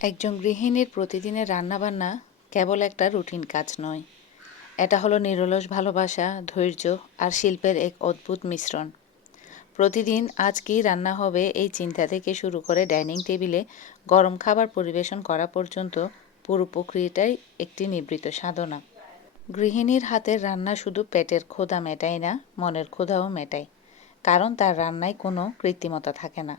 একজন গৃহিণীর প্রতিদিনের রান্নাবান্না কেবল একটা রুটিন কাজ নয়। এটা হলো নিরলস ভালোবাসা, ধৈর্য আর শিল্পের এক অদ্ভুত মিশ্রণ। প্রতিদিন আজ কী রান্না হবে এই চিন্তা থেকে শুরু করে ডাইনিং টেবিলে গরম খাবার পরিবেশন করা পর্যন্ত পুরো প্রক্রিয়াটাই একটি নিভৃত সাধনা। গৃহিণীর হাতের রান্না শুধু পেটের ক্ষুধা মেটায় না, মনের ক্ষুধাও মেটায়। কারণ তার রান্নায় কোনো কৃত্রিমতা থাকে না।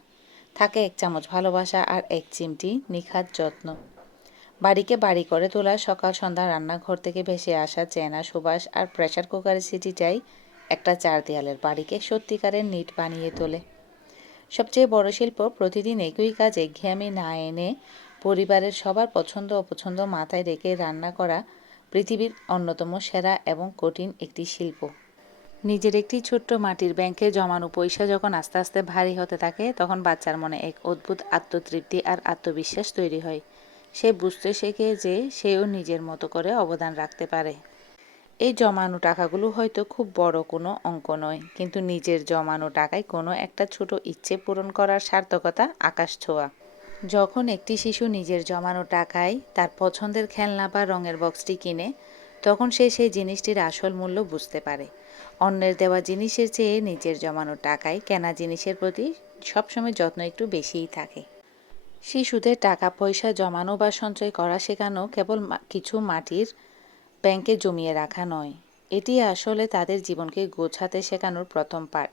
থাকে এক চামচ ভালোবাসা আর এক চিমটি নিখাত যত্ন। বাড়িকে বাড়ি করে তোলা সকাল সন্ধ্যা রান্নাঘর থেকে ভেসে আসা চেনা সুবাস আর প্রেসার কুকারের সিটিটাই একটা চার দেয়ালের বাড়িকে সত্যিকারের নিট বানিয়ে তোলে। সবচেয়ে বড় শিল্প প্রতিদিন একই কাজ একঘেয়েমি না এনে পরিবারের সবার পছন্দ অপছন্দ মাথায় রেখে রান্না করা পৃথিবীর অন্যতম সেরা এবং কঠিন একটি শিল্প। নিজের একটি ছোট্ট মাটির ব্যাংকে জমানো পয়সা যখন আস্তে আস্তে ভারী হতে থাকে, তখন বাচ্চার মনে এক অদ্ভুত আত্মতৃপ্তি আর আত্মবিশ্বাস তৈরি হয়। সে বুঝতে শেখে যে সেও নিজের মতো করে অবদান রাখতে পারে। এই জমানো টাকাগুলো হয়তো খুব বড় কোনো অঙ্ক নয়, কিন্তু নিজের জমানো টাকায় কোনো একটা ছোট ইচ্ছে পূরণ করার সার্থকতা আকাশ ছোঁয়া। যখন একটি শিশু নিজের জমানো টাকায় তার পছন্দের খেলনা বা রঙের বক্সটি কিনে, তখন সে সেই জিনিসটির আসল মূল্য বুঝতে পারে। অন্যের দেওয়া জিনিসের চেয়ে নিজের জমানো টাকায় কেনা জিনিসের প্রতি সবসময় যত্ন একটু বেশিই থাকে। শিশুদের টাকা পয়সা জমানো বা সঞ্চয় করা শেখানো কেবল কিছু মাটির ব্যাংকে জমিয়ে রাখা নয়, এটি আসলে তাদের জীবনকে গোছাতে শেখানোর প্রথম পাঠ।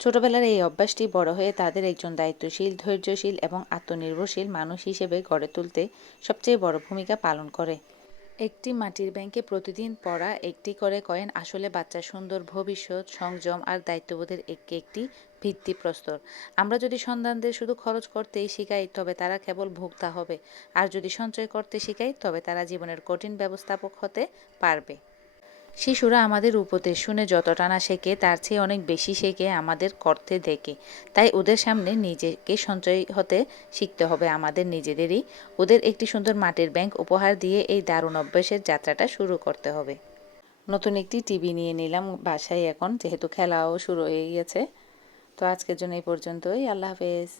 ছোটবেলার এই অভ্যাসটি বড় হয়ে তাদের একজন দায়িত্বশীল, ধৈর্যশীল এবং আত্মনির্ভরশীল মানুষ হিসেবে গড়ে তুলতে সবচেয়ে বড় ভূমিকা পালন করে। একটি মাটির ব্যাংকে প্রতিদিন পড়া একটি করে কয়েন আসলে বাচ্চার সুন্দর ভবিষ্যৎ, সংযম আর দায়িত্ববোধের একটি ভিত্তিপ্রস্তর। আমরা যদি সন্তানদের শুধু খরচ করতেই শেখাই, তবে তারা কেবল ভোক্তা হবে। আর যদি সঞ্চয় করতে শেখাই, তবে তারা জীবনের কঠিন ব্যবস্থাপক হতে পারবে। শিশুরা আমাদের উপদেশ শুনে যতটা না শেখে, তার চেয়ে অনেক বেশি শেখে আমাদের করতে দেখে। তাই ওদের সামনে নিজেকে সঞ্চয় হতে শিখতে হবে আমাদের নিজেদেরই। ওদের একটি সুন্দর মাটির ব্যাংক উপহার দিয়ে এই দারুণ অভ্যাসের যাত্রাটা শুরু করতে হবে। নতুন একটি টিভি নিয়ে নিলাম বাসায় এখন, যেহেতু খেলাও শুরু হয়ে গিয়েছে। তো আজকের জন্য এই পর্যন্তই। আল্লাহ হাফেজ।